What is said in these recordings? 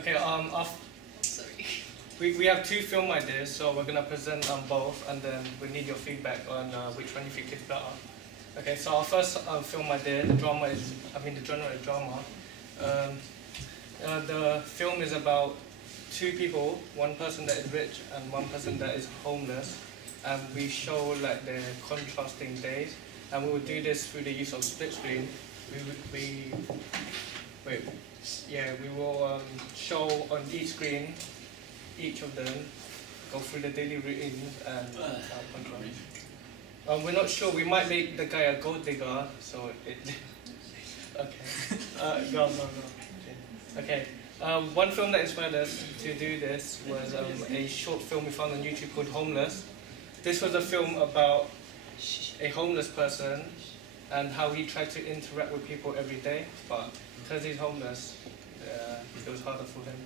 Okay, Sorry. we have two film ideas, so we're gonna present both, and then we need your feedback on which one you think is better. Okay, so our first film idea, the genre is drama. The film is about two people, one person that is rich and one person that is homeless, and we show like their contrasting days, and we will do this through the use of split screen. We will show on each screen each of them, go through the daily routines and contrast. We're not sure. We might make the guy a gold digger, so it. Okay. Go. Okay. One film that inspired us to do this was a short film we found on YouTube called Homeless. This was a film about a homeless person and how he tried to interact with people every day, but because he's homeless, it was harder for him.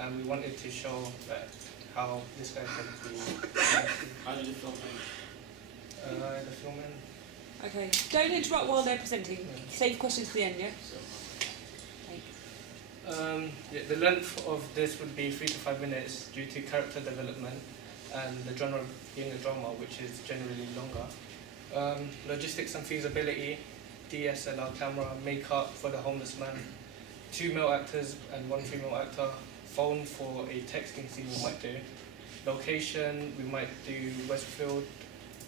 And we wanted to show that how this guy can be. How did the film end? The film end. Okay, don't interrupt while they're presenting. Save questions for the end, yeah? The length of this would be 3 to 5 minutes due to character development and the genre being a drama, which is generally longer. Logistics and feasibility, DSLR camera, makeup for the homeless man, 2 male actors and 1 female actor, phone for a texting scene we might do. Location, we might do Westfield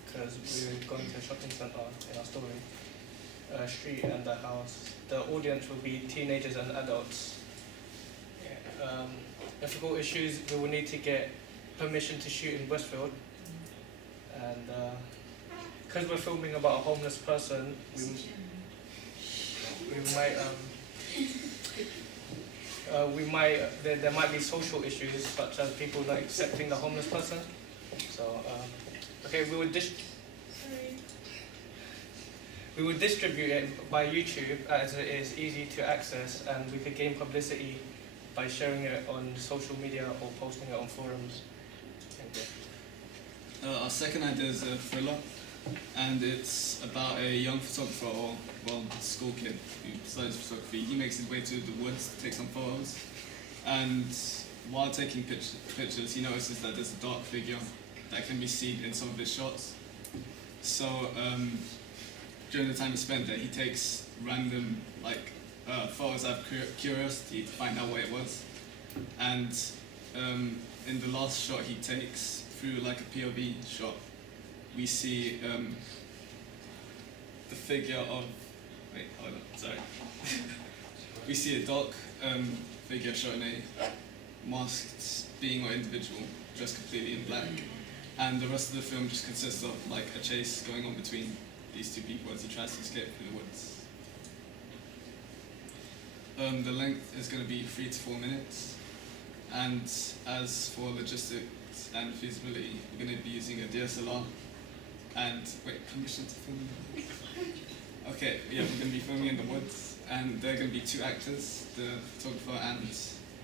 because we're going to a shopping centre in our story. Street and the house. The audience will be teenagers and adults. Difficult issues, we will need to get permission to shoot in Westfield, and because we're filming about a homeless person, there might be social issues such as people not accepting the homeless person. So okay, we would distribute it by YouTube as it is easy to access, and we could gain publicity by sharing it on social media or posting it on forums. Our second idea is a thriller, and it's about a young photographer, or school kid who studies photography. He makes his way to the woods to take some photos, and while taking pictures, he notices that there's a dark figure that can be seen in some of his shots. So during the time he spent there, he takes random photos out of curiosity to find out what it was. And in the last shot he takes, through like a POV shot, we see the figure of... Wait, hold on, sorry. We see a dark figure showing a masked being or individual, dressed completely in black. And the rest of the film just consists of like a chase going on between these two people as he tries to escape through the woods. The length is going to be 3 to 4 minutes, and as for logistics and feasibility, we're going to be using a DSLR and permission to film. Okay, yeah, we're going to be filming in the woods, and there are going to be 2 actors, the photographer and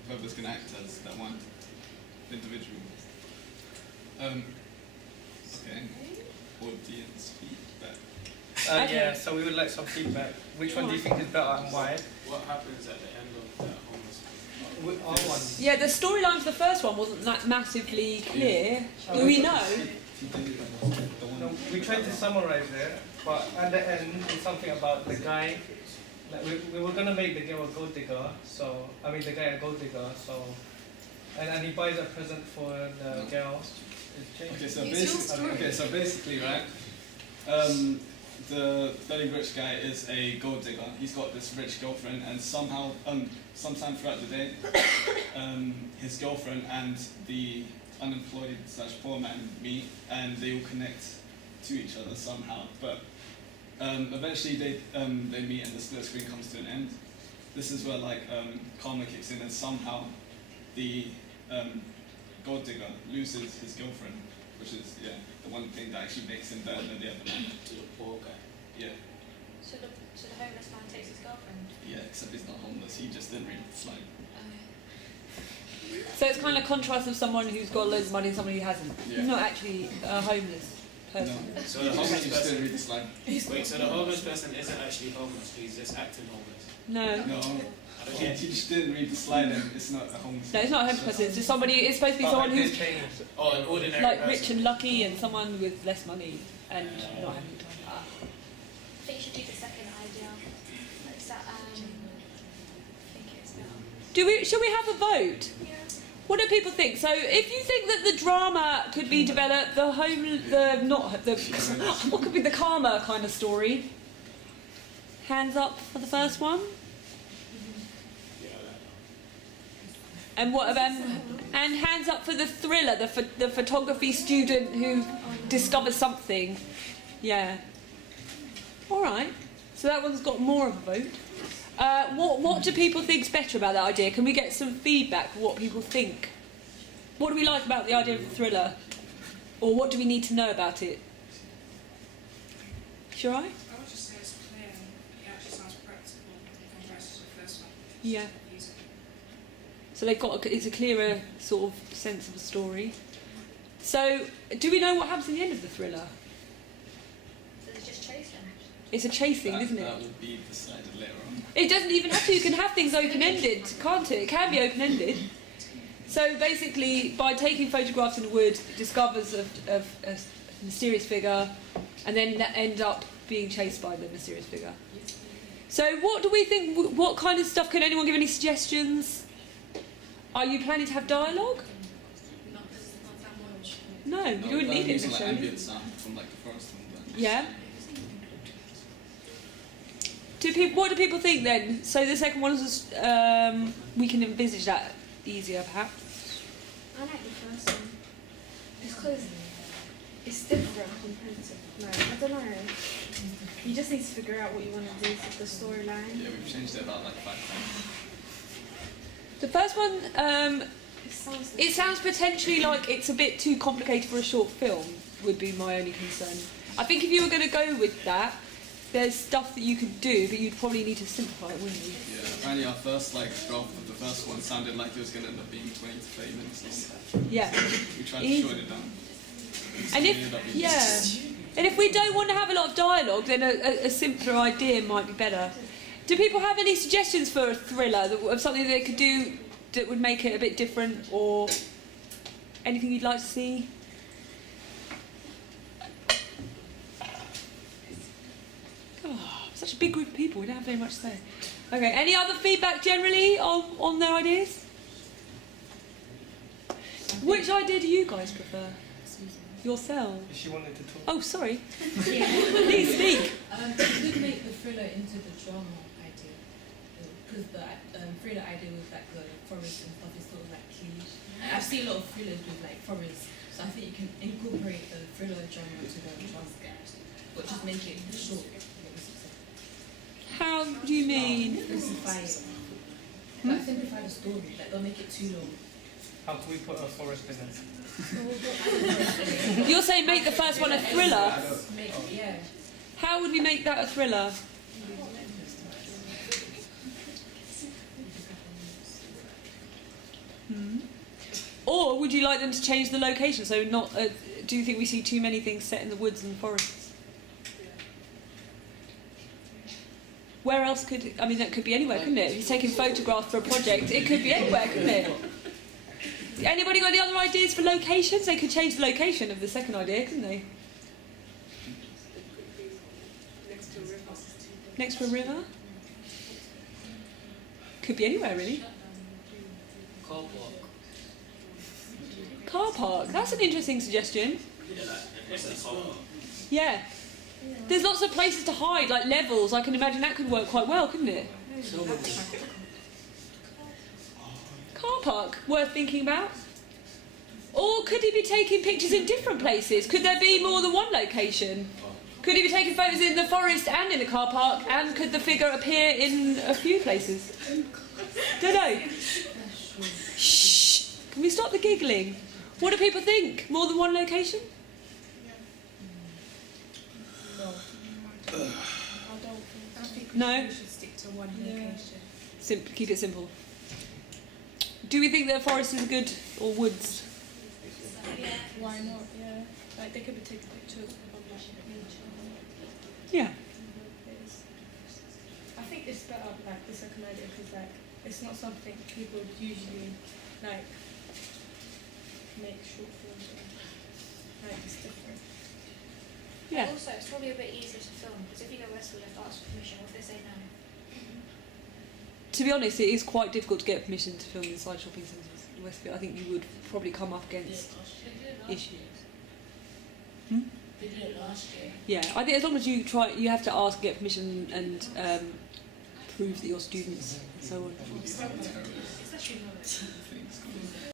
whoever's going to act as that one individual. Okay, audience feedback. Yeah, so we would like some feedback. Which one do you think is better and why? What happens at the end of the homeless person? Our one. Yeah, the storyline for the first one wasn't that massively clear. Do we know? No, we tried to summarize it, but at the end, it's something about the guy. Like we were gonna make the girl a gold digger, the guy a gold digger. So, and he buys a present for the girl. Okay, so basically, right. The very rich guy is a gold digger. He's got this rich girlfriend, and somehow, sometime throughout the day, his girlfriend and the unemployed / poor man meet, and they all connect to each other somehow. But eventually, they meet, and the split screen comes to an end. This is where karma kicks in, and somehow the gold digger loses his girlfriend, which is the one thing that actually makes him better than the other man. To the poor guy. Yeah. So the homeless man takes his girlfriend? Yeah, except he's not homeless. He just didn't read the slide. So it's kind of contrast of someone who's got loads of money and someone who hasn't. Yeah. He's not actually a homeless person. No. So the He homeless just didn't person. read the slide. Wait, so the homeless person isn't actually homeless. He's just acting homeless. No. No. I You just didn't read the slide and it's not a homeless No, it's not a homeless person. It's just somebody. It's supposed to be But someone I did who's change. Oh, an ordinary like person. rich and lucky, and someone with less money and not having time. I think you should do the second idea. Like that, I think it's better. Shall we have a vote? Yeah. What do people think? So, if you think that the drama could be developed, what could be the karma kind of story? Hands up for the first one. And what about and hands up for the thriller, the photography student who discovers something. Yeah. All right. So that one's got more of a vote. What do people think's better about that idea? Can we get some feedback for what people think? What do we like about the idea of the thriller? Or what do we need to know about it? Sure, I? I would just say it's clear and it actually sounds practical in comparison to the first one. Yeah. Easy. So it's a clearer sort of sense of a story. So, do we know what happens in the end of the thriller? So it's just chasing. It's a chasing, that, isn't it? That will be decided later on. It doesn't even have to. You can have things open-ended, can't it? It can be open-ended. So basically, by taking photographs in the wood, it discovers a mysterious figure, and then end up being chased by the mysterious figure. So what do we think? What kind of stuff? Can anyone give any suggestions? Are you planning to have dialogue? Not that much. No, you No, wouldn't need it in using the like show. ambient sound from like the forest and that. Yeah. What do people think then? So the second one is we can envisage that easier, perhaps. I like the first one. It's because it's different compared to, like, I don't know. You just need to figure out what you want to do with the storyline. Yeah, we've changed it about like 5 times. The first one, It it sounds potentially like it's a bit too complicated for a short film. Would be my only concern. I think if you were going to go with that, there's stuff that you could do, but you'd probably need to simplify it, wouldn't you? Yeah, apparently our first like draft of the first one sounded like it was going to end up being 20 to 30 minutes long. Yeah. We tried to Easy. shorten it down. And It ended up being- And if we don't want to have a lot of dialogue, then a simpler idea might be better. Do people have any suggestions for a thriller of something they could do that would make it a bit different, or anything you'd like to see? Oh, such a big group of people, we don't have very much to say. Okay, any other feedback generally on their ideas? Which idea do you guys prefer? Yourself? She wanted to talk. Oh, sorry. Please speak. You could make the thriller into the drama idea, because the thriller idea with like the forest and stuff is sort of like cliche. I've seen a lot of thrillers with like forests, so I think you can incorporate the thriller genre to the drama, but just make it short. How do you mean? Simplify it. Like simplify the story. Like don't make it too long. How can we put a forest in it? You're saying make the first one a thriller. Yeah. How would we make that a thriller? Or would you like them to change the location? So not. Do you think we see too many things set in the woods and forests? Where else could? I mean, that could be anywhere, couldn't it? If you're taking photographs for a project, it could be anywhere, couldn't it? Anybody got any other ideas for locations? They could change the location of the second idea, couldn't they? Next to a river? Could be anywhere, really. Car park. Car park. That's an interesting suggestion. Yeah. There's lots of places to hide, like levels. I can imagine that could work quite well, couldn't it? Car park, worth thinking about. Or could he be taking pictures in different places? Could there be more than one location? Could he be taking photos in the forest and in the car park? And could the figure appear in a few places? Don't know. Shh. Can we stop the giggling? What do people think? More than one location? I think No? we should stick to one location. Keep it simple. Do we think that forest is good or woods? Why not? Yeah. Like they could be taking pictures of Yeah. I think it's better like the second idea because like it's not something people would usually like make short films on. Like it's different. Yeah. Also, it's probably a bit easier to film because if you go Westfield, you have to ask for permission. What if they say no? To be honest, it is quite difficult to get permission to film inside shopping centres in Westfield. I think you would probably come up against issues. They did it last year. Yeah, I think as long as you try, you have to ask, get permission, and prove that you're students and so on. It's actually not. Things.